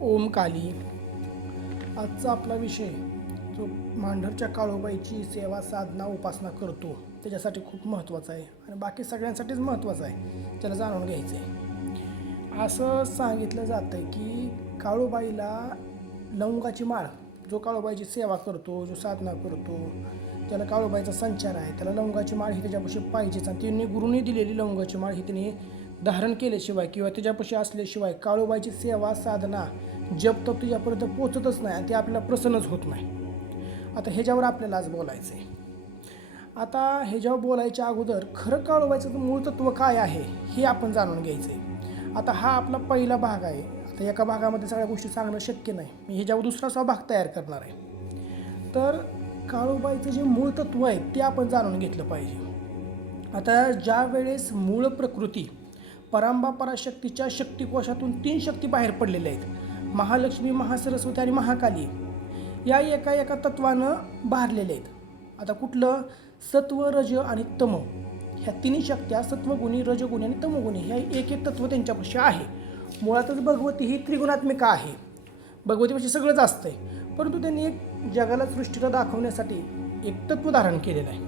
ओम काली. आजचा आपला विषय जो मांढरच्या काळूबाईची सेवा साधना उपासना करतो त्याच्यासाठी खूप महत्त्वाचा आहे आणि बाकी सगळ्यांसाठीच महत्त्वाचा आहे, त्याला जाणून घ्यायचं आहे. असं सांगितलं जातं आहे की काळूबाईला लवंगाची माळ, जो काळूबाईची सेवा करतो, जो साधना करतो, त्याला काळूबाईचा संचार आहे, त्याला लवंगाची माळ ही त्याच्यापाशी पाहिजेच. आणि त्यांनी गुरुनी दिलेली लवंगाची माळ ही त्यांनी धारण केल्याशिवाय किंवा त्याच्यापाशी असल्याशिवाय काळूबाईची सेवा साधना जप तर तुझ्यापर्यंत पोचतच नाही आणि ते आपल्याला प्रसन्नच होत नाही. आता ह्याच्यावर आपल्याला आज बोलायचं आहे. आता ह्याच्यावर बोलायच्या अगोदर खरं काळूबाईचं मूळ तत्व काय आहे हे आपण जाणून घ्यायचं आहे. आता हा आपला पहिला भाग आहे. आता एका भागामध्ये सगळ्या गोष्टी सांगणं शक्य नाही, मी ह्याच्यावर दुसरा भाग तयार करणार आहे. तर काळूबाईचं जे मूळ तत्व आहे ते आपण जाणून घेतलं पाहिजे. आता ज्या वेळेस मूळ प्रकृती परांबा पराशक्तीच्या शक्तिकोशातून 3 शक्ती बाहेर पडलेल्या आहेत, महालक्ष्मी, महासरस्वती आणि महाकाली, या एका एका तत्वानं भारलेल्या आहेत. आता कुठलं? सत्व, रज आणि तम, ह्या तिन्ही शक्त्या सत्वगुणी, रजगुणी आणि तमगुणी, ह्या एक एक तत्व त्यांच्यापाशी आहे. मुळातच भगवती ही त्रिगुणात्मिका आहे, भगवतीपाशी सगळंच असतंय, परंतु त्यांनी एक जगाला सृष्टीला दाखवण्यासाठी एक तत्व धारण केलेलं आहे.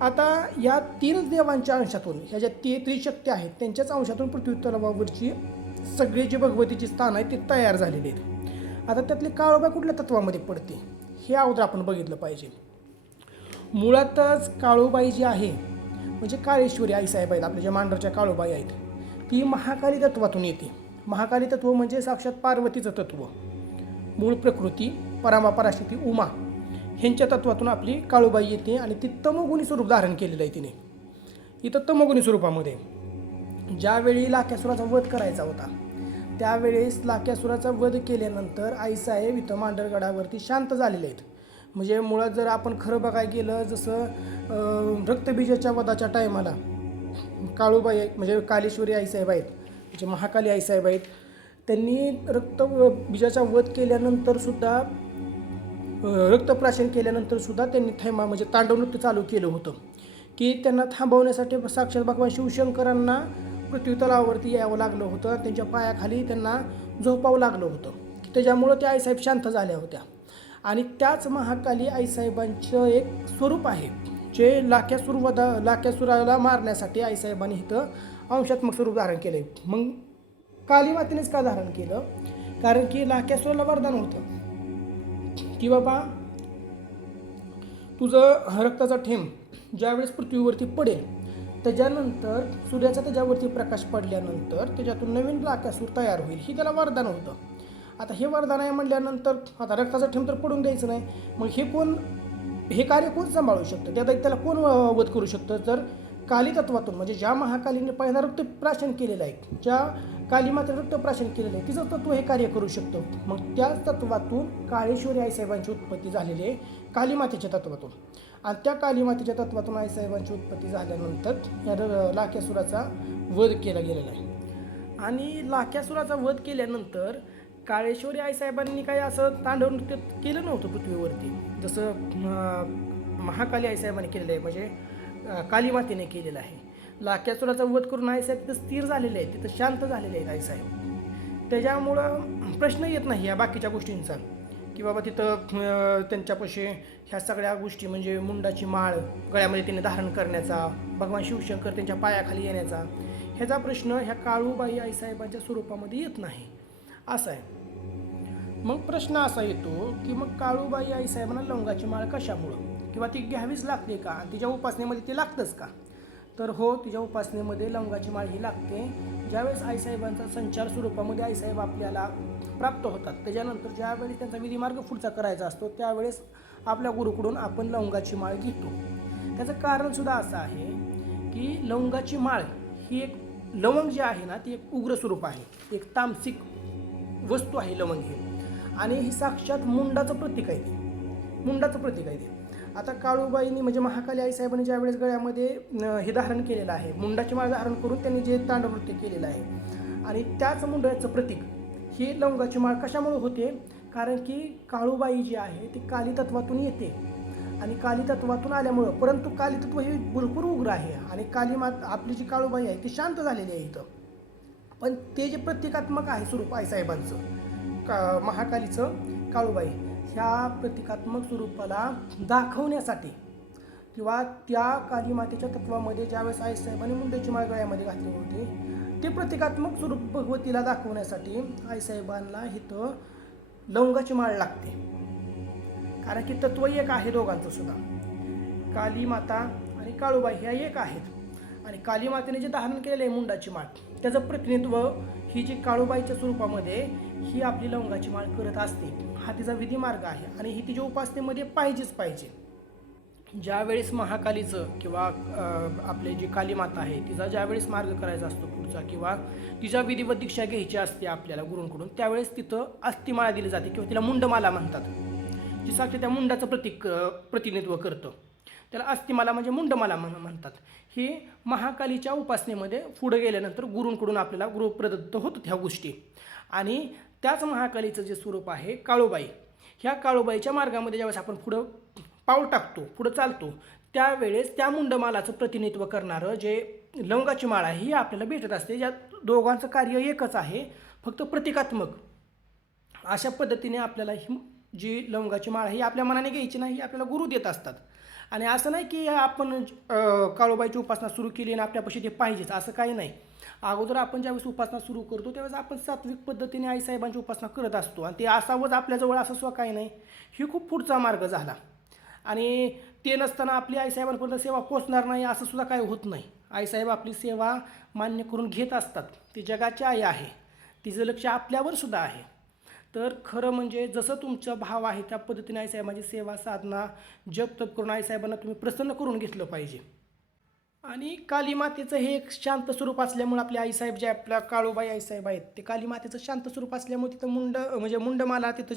आता या 3 देवांच्या अंशातून ह्या ज्या त्रिशक्ती आहेत त्यांच्याच अंशातून पृथ्वी तलावावरची सगळे जे भगवतीचे स्थान आहे ते तयार झालेले आहेत. आता त्यातली काळूबाई कुठल्या तत्वामध्ये पडते हे अगोदर आपण बघितलं पाहिजे. मुळातच काळूबाई जी आहे म्हणजे काळेश्वरी आईसाहेब आहेत, आपल्या ज्या मांढरच्या काळूबाई आहेत, ती महाकाली तत्वातून येते. महाकाली तत्व म्हणजे साक्षात पार्वतीचं तत्व, मूळ प्रकृती, परांबा पराशक्ती, उमा ह्यांच्या तत्वातून आपली काळूबाई येते आणि ती तमोगुणी स्वरूप धारण केलेलं आहे तिने. इथं तमोगुणी स्वरूपामध्ये ज्यावेळी लाक्यासुराचा वध करायचा होता त्यावेळेस लाक्यासुराचा वध केल्यानंतर आईसाहेब इथं मांढरगडावरती शांत झालेले आहेत. म्हणजे मुळात जर आपण खरं बघायला गेलं, जसं रक्तबीजाच्या वधाच्या टायमाला काळूबाई म्हणजे कालेश्वरी आईसाहेब आहेत, म्हणजे महाकाली आईसाहेब आहेत, त्यांनी रक्तबीजाचा वध केल्यानंतर सुद्धा, रक्तप्राशन केल्यानंतर सुद्धा त्यांनी म्हणजे तांडव नृत्य चालू केलं होतं की त्यांना थांबवण्यासाठी साक्षात भगवान शिवशंकरांना पृथ्वी तलावावरती यावं लागलं होतं, त्यांच्या पायाखाली त्यांना झोपावं लागलं होतं, की त्याच्यामुळं त्या आईसाहेब शांत झाल्या होत्या. आणि त्याच महाकाली आईसाहेबांचं एक स्वरूप आहे जे लाक्यासुराला मारण्यासाठी आईसाहेबांनी इथं अंशात्मक स्वरूप धारण केलं आहे. मग कालीमातेनेच का धारण केलं? कारण की लाक्यासुराला वरदान होतं की बाबा तुझं रक्ताचा थेंब ज्यावेळेस पृथ्वीवरती पडेल त्याच्यानंतर सूर्याचा त्याच्यावरती प्रकाश पडल्यानंतर त्याच्यातून नवीन लाक्यासूर तयार होईल, ही त्याला वरदान होतं. आता हे वरदान आहे म्हटल्यानंतर आता रक्ताचा थेंब तर पडून द्यायचं नाही, मग हे कार्य कोण सांभाळू शकतं, त्याला कोण वध करू शकतं? तर काली तत्वातून, म्हणजे ज्या महाकालीने पहिला रक्तप्राशन केलेलं आहे, ज्या कालीमातेने रक्तप्राशन केलेलं आहे, तिचं तत्व हे कार्य करू शकतं. मग त्याच तत्वातून काळेश्वरी आईसाहेबांची उत्पत्ती झालेली आहे, कालीमातेच्या तत्वातून. आणि त्या कालीमातेच्या तत्वातून आईसाहेबांची उत्पत्ती झाल्यानंतर या लाक्यासुराचा वध केला गेलेला आहे. आणि लाक्यासुराचा वध केल्यानंतर काळेश्वरी आईसाहेबांनी काही असं तांडव नृत्य केलं नव्हतं पृथ्वीवरती, जसं महाकाली आईसाहेबांनी केलेलं आहे, म्हणजे कालीमातेने केलेलं आहे. लाक्यासुराचा वध करून आईसाहेब तिथं स्थिर झालेले आहेत, तिथं शांत झालेले आहेत आईसाहेब. त्याच्यामुळं प्रश्न येत नाही या बाकीच्या गोष्टींचा की बाबा तिथं त्यांच्यापाशी ह्या सगळ्या गोष्टी म्हणजे मुंडाची माळ गळ्यामध्ये त्यांनी धारण करण्याचा, भगवान शिवशंकर त्यांच्या पायाखाली येण्याचा, ह्याचा प्रश्न ह्या काळूबाई आईसाहेबांच्या स्वरूपामध्ये येत नाही, असं आहे. मग प्रश्न असा येतो की मग काळूबाई आईसाहेबांना लवंगाची माळ कशामुळं किंवा ती घ्यावीच लागते का, तिच्या उपासनेमध्ये ते लागतंच का? तर हो, तिच्या उपासनेमध्ये लवंगाची माळ ही लागते. ज्यावेळेस आईसाहेबांचा संचार स्वरूपामध्ये आईसाहेब आपल्याला प्राप्त होतात त्याच्यानंतर ज्यावेळी त्यांचा विधिमार्ग पुढचा करायचा असतो त्यावेळेस आपल्या गुरुकडून आपण लवंगाची माळ घेतो. त्याचं कारणसुद्धा असं आहे की लवंगाची माळ ही एक, लवंग जे आहे ना ती एक उग्र स्वरूप आहे, एक तामसिक वस्तू आहे लवंग ही, आणि ही साक्षात मुंडाचं प्रतीक आहे, मुंडाचं प्रतीक आहे ते. आता काळूबाईंनी म्हणजे महाकाली आईसाहेबांनी ज्या वेळेस गळ्यामध्ये हे धारण केलेलं आहे, मुंडाची माळ धारण करून त्यांनी जे तांडव नृत्य केलेलं आहे, आणि त्याच मुंडाचं प्रतीक ही लवंगाची माळ कशामुळे होते? कारण की काळूबाई जी आहे ती काली तत्वातून येते आणि काली तत्वातून आल्यामुळं, परंतु काली तत्व हे भरपूर उग्र आहे आणि आपली जी काळूबाई आहे ती शांत झालेली आहे इथं, पण ते जे प्रतिकात्मक आहे स्वरूप आईसाहेबांचं महाकालीचं काळूबाई ह्या प्रतिकात्मक स्वरूपाला दाखवण्यासाठी किंवा त्या काली मातेच्या तत्वामध्ये ज्यावेळेस आईसाहेबांनी मुंड्याची माळ गळ्यामध्ये घातली होती ते प्रतिकात्मक स्वरूप भगवतीला दाखवण्यासाठी आईसाहेबांना इथं लवंगाची माळ लागते. कारण की तत्व एक आहे दोघांचं सुद्धा. काली माता आणि काळूबाई ह्या एक आहेत आणि काली मातेने जे धारण केलेलं आहे मुंडाची माळ त्याचं प्रतिनिधित्व ही जी काळूबाईच्या स्वरूपामध्ये ही आपली लवंगाची माळ करत असते. हा तिचा विधी मार्ग आहे आणि ही तिच्या उपासनेमध्ये पाहिजेच पाहिजे. ज्यावेळेस महाकालीचं किंवा आपले जी काली माता आहे तिचा ज्यावेळेस मार्ग करायचा असतो पुढचा किंवा तिच्या विधिवत दीक्षा घ्यायची असते आपल्याला गुरूंकडून त्यावेळेस तिथं अस्थिमाळा दिली जाते किंवा तिला मुंडमाला म्हणतात. जी साक्षात त्या मुंडाचं प्रतिनिधित्व करतं त्याला अस्थिमाला म्हणजे मुंडमाला म्हणतात. ही महाकालीच्या उपासनेमध्ये पुढे गेल्यानंतर गुरूंकडून आपल्याला गुरुप्रदत्त होतात ह्या गोष्टी. आणि त्याच महाकालीचं जे स्वरूप आहे काळूबाई ह्या काळूबाईच्या मार्गामध्ये ज्यावेळेस आपण पुढं पाऊल टाकतो पुढं चालतो त्यावेळेस त्या मुंडमालाचं प्रतिनिधित्व करणारं जे लवंगाची माळ आहे ही आपल्याला भेटत असते. ज्या दोघांचं कार्य एकच आहे फक्त प्रतिकात्मक. अशा पद्धतीने आपल्याला ही जी लवंगाची माळ आहे ही आपल्या मनाने घ्यायची नाही ही आपल्याला गुरु देत असतात. आणि असं नाही की आपण काळूबाईची उपासना सुरू केली आणि आपल्यापाशी ते पाहिजेच असं काही नाही. अगोदर आपण ज्यावेळेस उपासना सुरू करतो त्यावेळेस आपण सात्विक पद्धतीने आईसाहेबांची उपासना करत असतो आणि ते असावंच आपल्याजवळ असं सुद्धा काही नाही. ही खूप पुढचा मार्ग झाला आणि ते नसताना आपली आईसाहेबांपर्यंत सेवा पोचणार नाही असं सुद्धा काही होत नाही. आईसाहेब आपली सेवा मान्य करून घेत असतात. ती जगाची आई आहे. तिचं लक्ष आपल्यावर सुद्धा आहे. तर खरं म्हणजे जसं तुमचा भाव आहे त्या पद्धतीने आईसाहेबांची सेवा साधना जप तप करून आईसाहेबांना तुम्ही प्रसन्न करून घेतलं पाहिजे. आणि काली मातेचं हे एक शांत स्वरूप असल्यामुळे आपले आईसाहेब जे आपल्या काळूबाई आईसाहेब आहेत ते काली मातेचं शांत स्वरूप असल्यामुळे तिथं मुंडमाला तिथं